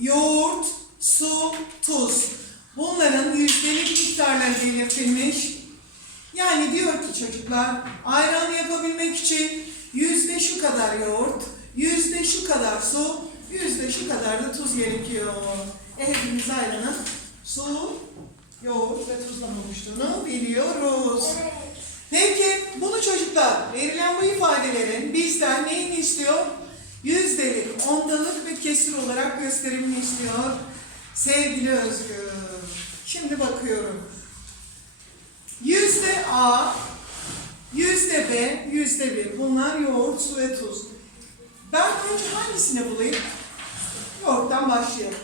yoğurt, su, tuz. Bunların yüzdelik miktarları belirtilmiş. Yani diyor ki çocuklar ayran yapabilmek için yüzde şu kadar yoğurt, yüzde şu kadar su, yüzde şu kadar da tuz gerekiyor. E hepimiz ayranın su, yoğurt ve tuzla oluştuğunu biliyoruz. Peki bunu çocuklar verilen bu ifadelerin bizden neyini istiyor? Yüzdelik, ondalık kesir olarak gösterimini istiyor. Sevgili Özgür. Şimdi bakıyorum. Yüzde A, yüzde B, yüzde bir. Bunlar yoğurt, su ve tuz. Ben önce hangisini bulayım? Yoğurttan başlayalım.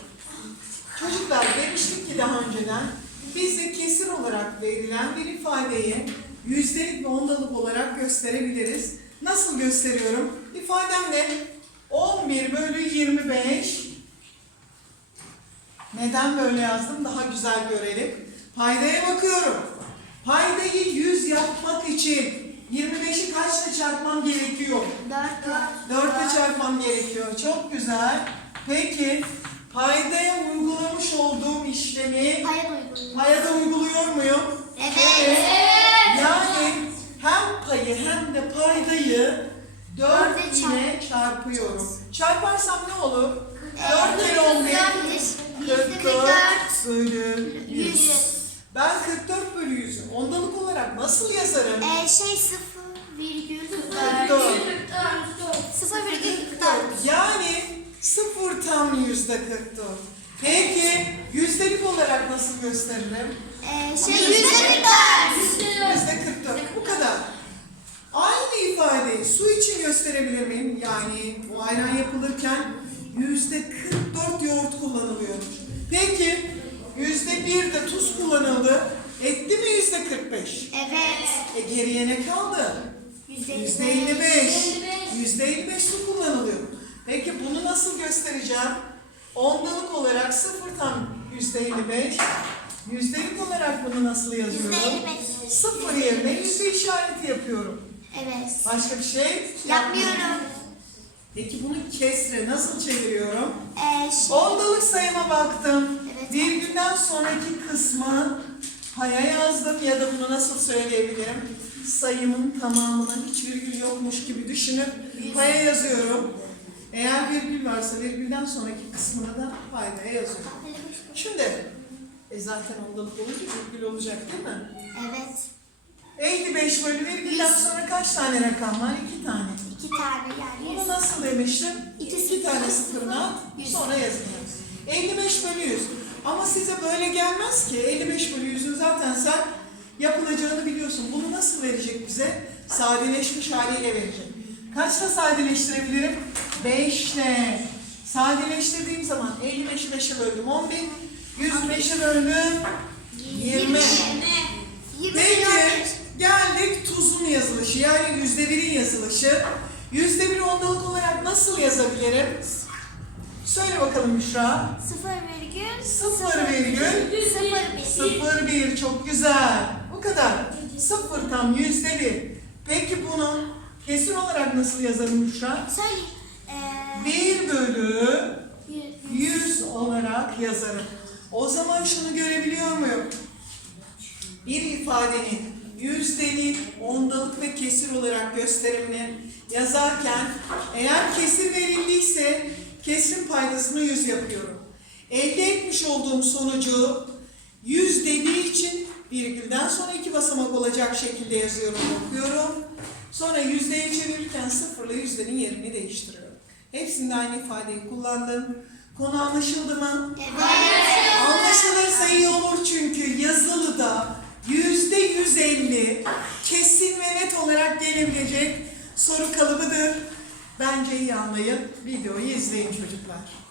Çocuklar demiştik ki daha önceden bize kesir olarak verilen bir ifadeyi yüzdelik ve ondalık olarak gösterebiliriz. Nasıl gösteriyorum? İfadem ne? 11 bölü 25 neden böyle yazdım? Daha güzel görelim. Paydaya bakıyorum. Paydayı 100 yapmak için 25'i kaçla çarpmam gerekiyor? 4 ile çarpmam gerekiyor. Çok güzel. Peki paydaya uygulamış olduğum işlemi paya da uyguluyor muyum? Evet. Yani hem payı hem de paydayı 4 Dörde ile çarpıyorum. Çarparsam ne olur? Ee, 4 kere 11. Yüzde 44 bölü 100. Yüz. Ben 44 bölü 100'ü ondalık olarak nasıl yazarım? Ee, şey sıfır virgül 44. Sıfır virgül 44. Yani 0 tam yüzde 44. Peki yüzdelik olarak nasıl gösteririm? Ee, şey yüzde 44. Yüzde 44. Bu kadar. Aynı ifadeyi su için gösterebilir miyim? Yani bu ayran yapılırken yüzde 44 yoğurt kullanılıyor. Peki yüzde bir de tuz kullanıldı. Etti mi yüzde 45? Evet. E geriye ne kaldı? Yüzde Yüzde 55. Yüzde 55 su kullanılıyor. Peki bunu nasıl göstereceğim? Ondalık olarak sıfır tam yüzde 55. Yüzdelik olarak bunu nasıl yazıyorum? Yüzde 55. Sıfır yerine yüzde işareti yapıyorum. Evet. Başka bir şey? Yapmıyorum. Peki bunu kesre nasıl çeviriyorum? Ee, şey, Ondalık sayıma baktım. Evet. Virgülden sonraki kısmı paya yazdım ya da bunu nasıl söyleyebilirim? Sayımın tamamına hiç virgül yokmuş gibi düşünüp paya yazıyorum. Eğer virgül varsa virgülden sonraki kısmına da paydaya yazıyorum. Şimdi e zaten ondalık olunca virgül olacak değil mi? evet. 55 bölü virgülden Yüz. sonra kaç tane rakam var? İki tane. İki tane yani Bunu nasıl demiştim? İki İki sıfır, tane sıfır, sıfırını at, sonra yazın. 55 bölü 100. Ama size böyle gelmez ki. 55 bölü 100'ün zaten sen yapılacağını biliyorsun. Bunu nasıl verecek bize? Sadeleşmiş haliyle verecek. Kaçla sadeleştirebilirim? 5 ile. Sadeleştirdiğim zaman 55'i 5'e böldüm 10 bin. 105'e böldüm 20. Yirmi Peki dört. Geldik tuzun yazılışı yani yüzde birin yazılışı. Yüzde bir ondalık olarak nasıl yazabilirim? Söyle bakalım Büşra. Sıfır virgül. Sıfır virgül Sıfır bir. sıfır bir çok güzel. Bu kadar. Sıfır tam yüzde bir. Peki bunu kesir olarak nasıl yazarım Büşra? Söyle. Ee, Bir bölü yüz. yüz olarak yazarım. O zaman şunu görebiliyor muyum? Bir ifadenin yüzdelik, ondalık ve kesir olarak gösterimini yazarken eğer kesir verildiyse kesirin paydasını yüz yapıyorum. Elde etmiş olduğum sonucu yüz dediği için virgülden sonra iki basamak olacak şekilde yazıyorum, okuyorum. Sonra yüzdeye çevirirken sıfırla yüzdenin yerini değiştiriyorum. Hepsinde aynı ifadeyi kullandım. Konu anlaşıldı mı? Evet. Anlaşılırsa iyi olur çünkü yazılıda yüzde yüz elli kesin ve net olarak gelebilecek soru kalıbıdır. Bence iyi anlayın. Videoyu izleyin çocuklar.